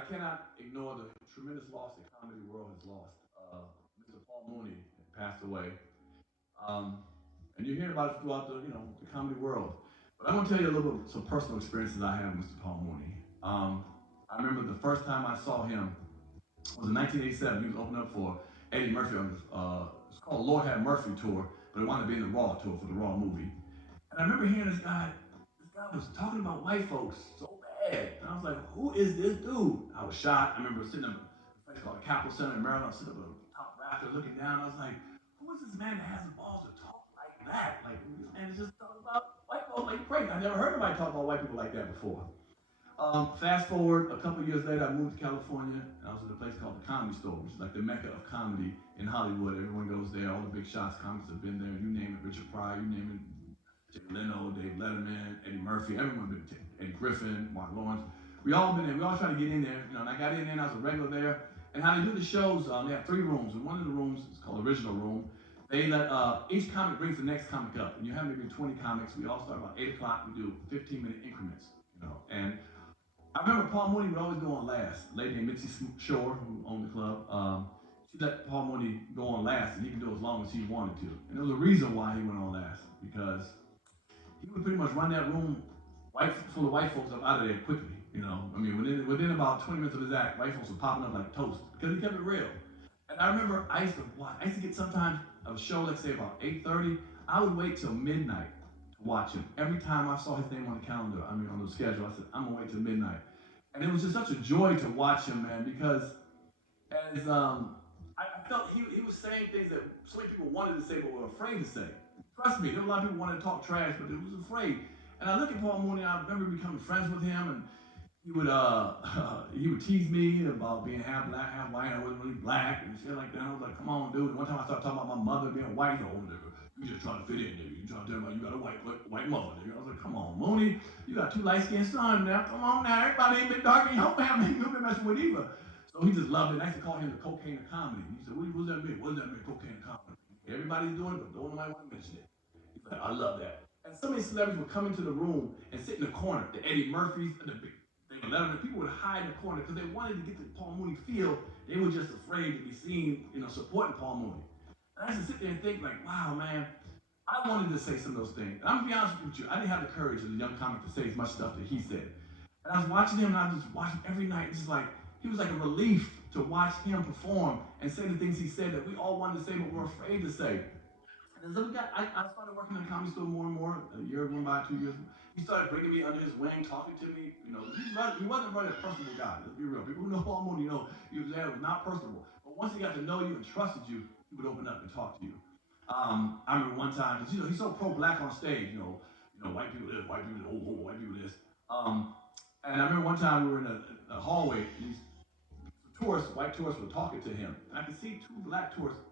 I cannot ignore the tremendous loss the comedy world has lost. Mr. Paul Mooney passed away. Um, and you hear about it throughout the comedy world. But I'm gonna tell you a little bit some personal experiences I had with Mr. Paul Mooney. I remember the first time I saw him was in 1987. He was opening up for Eddie Murphy on this. It's called Lord Have Mercy tour, but it wound up being the Raw tour for the Raw movie. And I remember hearing this guy. This guy was talking about white folks so bad, and I was like, "Who is this dude?" I was shocked. I remember sitting in a place called the Capitol Center in Maryland. I was sitting up on the top rafter looking down. I was like, "Who is this man that has the balls to talk like that? Like this man is just talking about white folks like crazy." I never heard anybody talk about white people like that before. Fast forward a couple years later, I moved to California, and I was in a place called the Comedy Store, which is like the mecca of comedy in Hollywood. Everyone goes there. All the big shots comics have been there. You name it, Richard Pryor, you name it, Jay Leno, Dave Letterman, Eddie Murphy, everyone been there. Eddie Griffin, Mark Lawrence. We all been there. We all trying to get in there. And I got in there, and I was a regular there. And how they do the shows, they have three rooms, and one of the rooms is called Original Room. They let each comic brings the next comic up, and you have maybe 20 comics. We all start about 8 o'clock. We do 15-minute increments, and I remember Paul Mooney would always go on last. A lady named Mitzi Shore, who owned the club, she let Paul Mooney go on last, and he could do as long as he wanted to. And there was a reason why he went on last, because he would pretty much run that room full of white folks up out of there quickly. I mean, within about 20 minutes of his act, white folks were popping up like toast because he kept it real. And I remember I used to watch. I used to get sometimes a show, let's say about 8:30. I would wait till midnight to watch him. Every time I saw his name on the calendar, I mean on the schedule, I said I'm gonna wait till midnight. And it was just such a joy to watch him, man, because as I felt he was saying things that so many people wanted to say but were afraid to say. Trust me, there were a lot of people who wanted to talk trash, but they was afraid. And I look at Paul Mooney, I remember becoming friends with him, and he would he would tease me about being half black, half white. I wasn't really black and shit like that. I was like, come on, dude. And one time I started talking about my mother being white. Oh, nigga, you just trying to fit in, nigga. You trying to tell me you got a white mother, nigga. I was like, come on, Mooney. You got two light-skinned sons now. Come on now. Everybody ain't been dark in your family. You been messing with either. So he just loved it. And I used to call him the cocaine of comedy. He said, what does that mean? What does that mean, cocaine of comedy? Everybody's doing it, but don't nobody want to mention it. He's like, I love that. And so many celebrities would come into the room and sit in the corner. The Eddie Murphys, the big Letterman, people would hide in the corner because they wanted to get the Paul Mooney feel. They were just afraid to be seen, supporting Paul Mooney. And I used to sit there and think, like, wow, man, I wanted to say some of those things. And I'm gonna be honest with you, I didn't have the courage as a young comic to say as much stuff that he said. And I was watching him, and I just watched him every night. It's just like he was like a relief to watch him perform and say the things he said that we all wanted to say but were afraid to say. And as I started working in the comedy store more and more. A year went by, 2 years. He started bringing me under his wing, talking to me. He wasn't really a personable guy. Let's be real. People who know Paul Mooney know he was not personable. But once he got to know you and trusted you, he would open up and talk to you. I remember one time, because he's so pro-black on stage. White people this, white people this, white people this. And I remember one time we were in a hallway, and these tourists, white tourists, were talking to him, and I could see two black tourists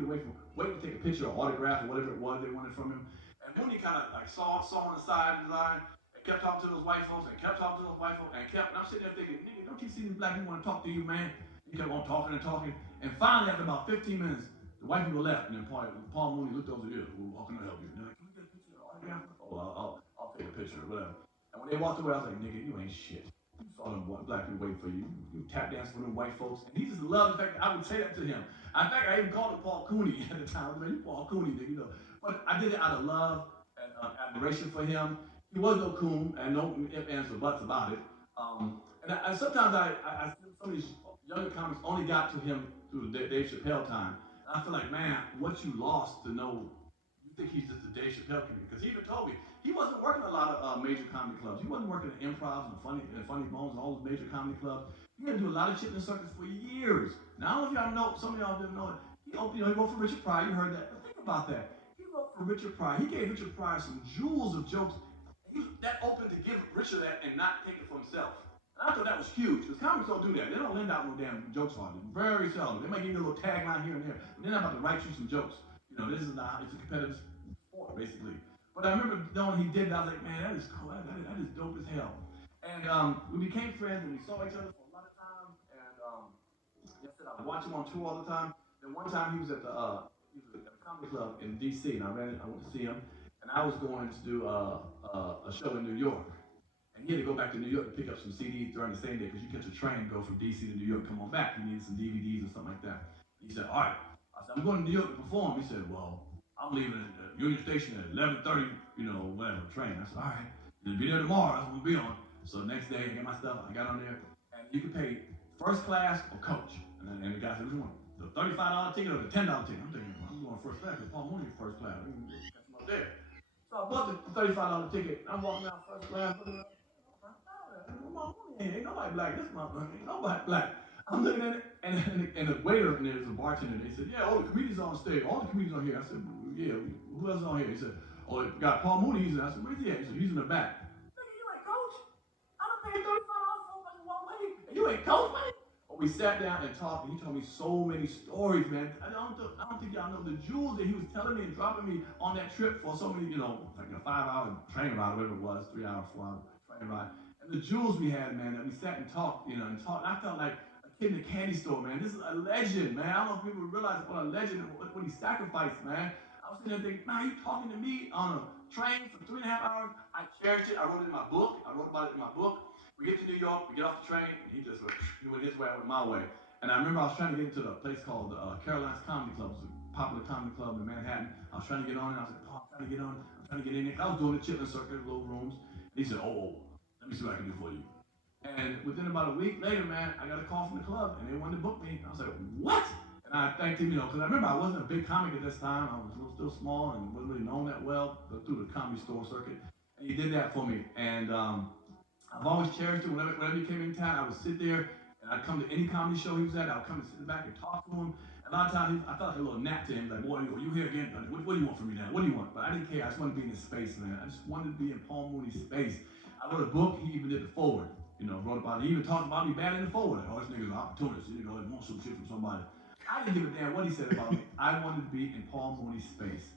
away from waiting to take a picture or autograph or whatever it was they wanted from him. And Mooney kind of like saw on the side of his eye and kept talking to those white folks and kept talking to those white folks and I'm sitting there thinking, nigga, don't you see these black people want to talk to you, man? He kept on talking and talking. And finally, after about 15 minutes, the white people left, and then Paul Mooney looked over here. Well, how can I help you? And they're like, can we get a picture or autograph? Oh, I'll take a picture or whatever. And when they walked away, I was like, nigga, you ain't shit. You saw them black people waiting for you. You tap dancing for them white folks. And he just loved the fact that I would say that to him. In fact, I even called him Paul Cooney at the time. Man, you Paul Cooney, nigga, But I did it out of love and admiration for him. He was no coon, and no ifs, ands, or buts about it. And sometimes I feel some of these younger comics only got to him through the Dave Chappelle time. And I feel like, man, what you lost to know, you think he's just a Dave Chappelle comedian. Because he even told me, he wasn't working a lot of major comedy clubs. He wasn't working at Improvs and Funny Bones and all those major comedy clubs. He had to do a lot of chitlin circuits for years. Now, I don't know if y'all know, some of y'all didn't know it. He wrote for Richard Pryor, you heard that. But think about that. He wrote for Richard Pryor. He gave Richard Pryor some jewels of jokes. He was that open to give Richard that and not take it for himself. And I thought that was huge, because comics don't do that. They don't lend out no damn jokes for it. Very seldom. They might give you a little tagline here and there, but they're not about to write you some jokes. This is not, it's a competitive sport, basically. But I remember knowing he did that, I was like, man, that is cool. That is dope as hell. And we became friends, and we saw each other for a lot of time. And like I said, I would watch him on tour all the time. Then one time he was at the comedy club in D.C., and I went to see him. And I was going to do a show in New York. And he had to go back to New York to pick up some CDs during the same day because you catch a train, go from DC to New York, come on back. He needed some DVDs or something like that. He said, all right. I said, I'm going to New York to perform. He said, well, I'm leaving at Union Station at 11:30, whatever, train. I said, all right. He'll be there tomorrow. That's what we'll be on. So the next day, I get my stuff. I got on there. And you could pay first class or coach. And the guy said, which one? The $35 ticket or the $10 ticket? I'm thinking, well, I'm going first class because Paul Mooney is first class. We can catch him up there. So I bought the $35 ticket. I'm walking out first class. Ain't nobody black. This motherfucker ain't nobody black. I'm looking at it, and the waiter and there's a bartender. They said, yeah, all the comedians on stage. All the comedians on here. I said, yeah, who else is on here? He said, oh, we got Paul Mooney. He's in. I said, where's he at? He said, he's in the back. Nigga, you ain't coach. I done paid $35 for one way, and you ain't coach, man. But we sat down and talked, and he told me so many stories, man. I don't think y'all know the jewels that he was telling me and dropping me on that trip for so many, like a 5-hour train ride, whatever it was, 3 hour, 4 hour train ride. And the jewels we had, man, that we sat and talked, and talked. I felt like a kid in a candy store, man. This is a legend, man. I don't know if people realize what a legend and what he sacrificed, man. I was sitting there thinking, man, you talking to me on a train for 3.5 hours? I cherished it. I wrote it in my book. I wrote about it in my book. We get to New York, we get off the train, and he went his way, I went my way. And I remember I was trying to get into a place called Caroline's Comedy Club. It was a popular comedy club in Manhattan. I was trying to get on, and I was like, Paul, I'm trying to get on. I'm trying to get in there. I was doing the chitlin circuit, little rooms. And he said, oh, let me see what I can do for you. And within about a week later, man, I got a call from the club, and they wanted to book me. I was like, what? And I thanked him, because I remember I wasn't a big comic at this time. I was still small and wasn't really known that well through the comedy store circuit. And he did that for me. And I've always cherished it. Whenever he came in town, I would sit there, and I'd come to any comedy show he was at. I would come and sit back and talk to him. And a lot of times, I felt like a little gnat to him, like, boy, you here again? What do you want from me now? What do you want? But I didn't care. I just wanted to be in his space, man. I just wanted to be in Paul Mooney's space. I wrote a book. He even did the forward. Wrote about it. He even talked about me bad in the forward. Like, oh, this nigga's an opportunist. He wants some shit from somebody. I didn't give a damn what he said about me. I wanted to be in Paul Mooney's space.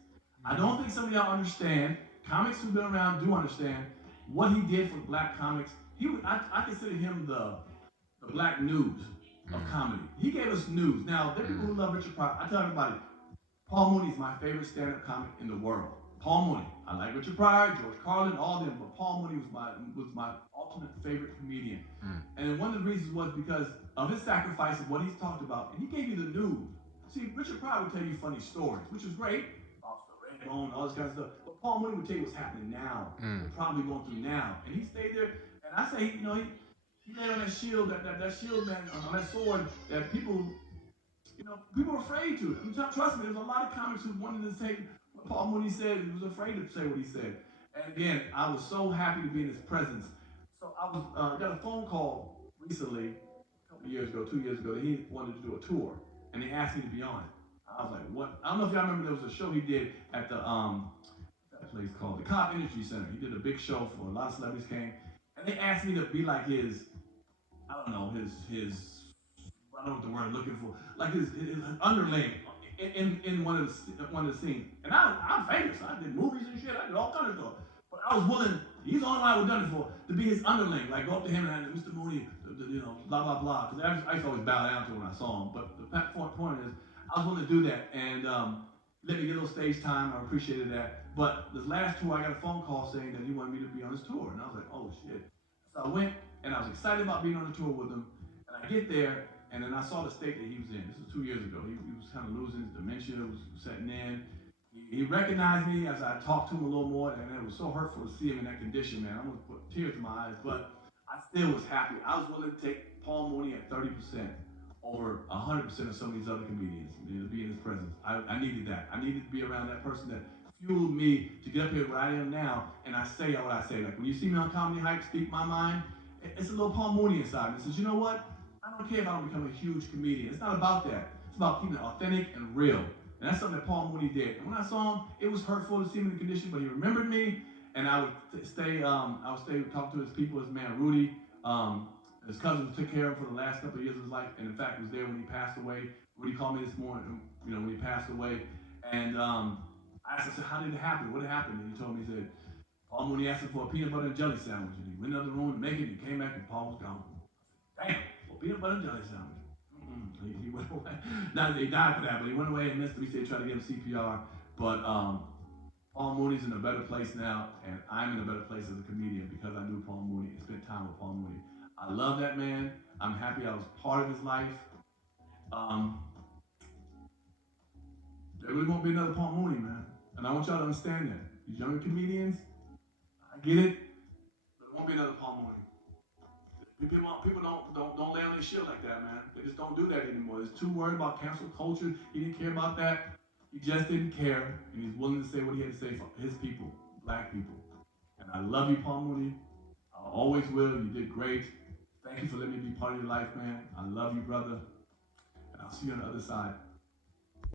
I don't think some of y'all understand. Comics who've been around do understand what he did for black comics. I consider him the black news of comedy. He gave us news. Now, there are people who love Richard Pryor. I tell everybody, Paul Mooney is my favorite stand-up comic in the world. Paul Mooney. I like Richard Pryor, George Carlin, all of them, but Paul Mooney was my ultimate favorite comedian. And one of the reasons was because of his sacrifice of what he's talked about, and he gave you the news. See, Richard Pryor would tell you funny stories, which was great. All this kind of stuff. But Paul Mooney would tell you what's happening now, probably going through now. And he stayed there, and I say, he laid on that shield, that shield, man, on that sword that people were afraid to. I mean, trust me, there's a lot of comics who wanted to say what Paul Mooney said, and was afraid to say what he said. And again, I was so happy to be in his presence. So I got a phone call recently, a couple years ago, 2 years ago, that he wanted to do a tour, and they asked me to be on it. I was like, what? I don't know if y'all remember, there was a show he did at the that place called the Cobb Energy Center. He did a big show for a lot of celebrities came, and they asked me to be like his, I don't know, his I don't know what the word I'm looking for, like his underling in one of the scenes. And I'm famous. I did movies and shit. I did all kinds of stuff. But I was willing. He's the only one I would done it for, to be his underling, like go up to him and Mr. Mooney, blah blah blah. Because I used to always bow down to him when I saw him. But the point is, I was willing to do that, and let me get a little stage time. I appreciated that. But this last tour, I got a phone call saying that he wanted me to be on his tour, and I was like, oh shit. So I went, and I was excited about being on the tour with him. And I get there, and then I saw the state that he was in. This was 2 years ago. He was kind of losing his dementia, was setting in. He recognized me as I talked to him a little more, and it was so hurtful to see him in that condition, man. I almost put tears in my eyes, but I still was happy. I was willing to take Paul Mooney at 30% over 100% of some of these other comedians, to be in his presence. I needed that. I needed to be around that person that fueled me to get up here where I am now, and I say what I say. Like when you see me on Comedy Hype, Speak My Mind, it's a little Paul Mooney inside me. It says, you know what? I don't care if I don't become a huge comedian. It's not about that. It's about keeping it authentic and real. And that's something that Paul Mooney did. And when I saw him, it was hurtful to see him in the condition, but he remembered me, and I would stay talk to his people, his man Rudy. His cousin took care of him for the last couple of years of his life, and in fact was there when he passed away. Rudy called me this morning, when he passed away, and I asked him, I said, how did it happen? What happened? And he told me, he said, Paul Mooney asked him for a peanut butter and jelly sandwich, and he went in the other room to make it, and he came back, and Paul was gone. I said, damn, well, peanut butter and jelly sandwich. He went away. Not that he died for that, but he went away and missed him. He said he tried to get him CPR, but Paul Mooney's in a better place now, and I'm in a better place as a comedian because I knew Paul Mooney and spent time with Paul Mooney. I love that man. I'm happy I was part of his life. Um, there really won't be another Paul Mooney, man. And I want y'all to understand that. These younger comedians, I get it, but there won't be another Paul Mooney. People don't lay on their shit like that, man. They just don't do that anymore. He's too worried about cancel culture. He didn't care about that. He just didn't care, and he's willing to say what he had to say for his people, black people. And I love you, Paul Mooney. I always will. You did great. Thank you for letting me be part of your life, man. I love you, brother. And I'll see you on the other side.